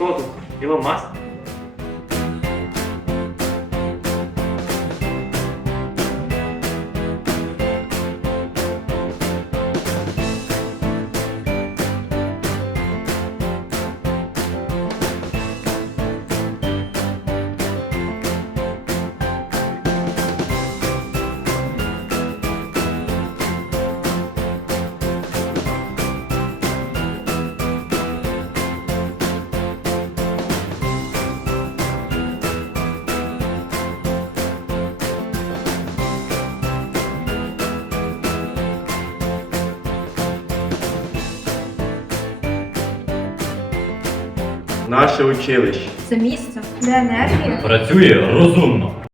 todo, de uma Наше училище. Це місце, де енергія Працює розумно.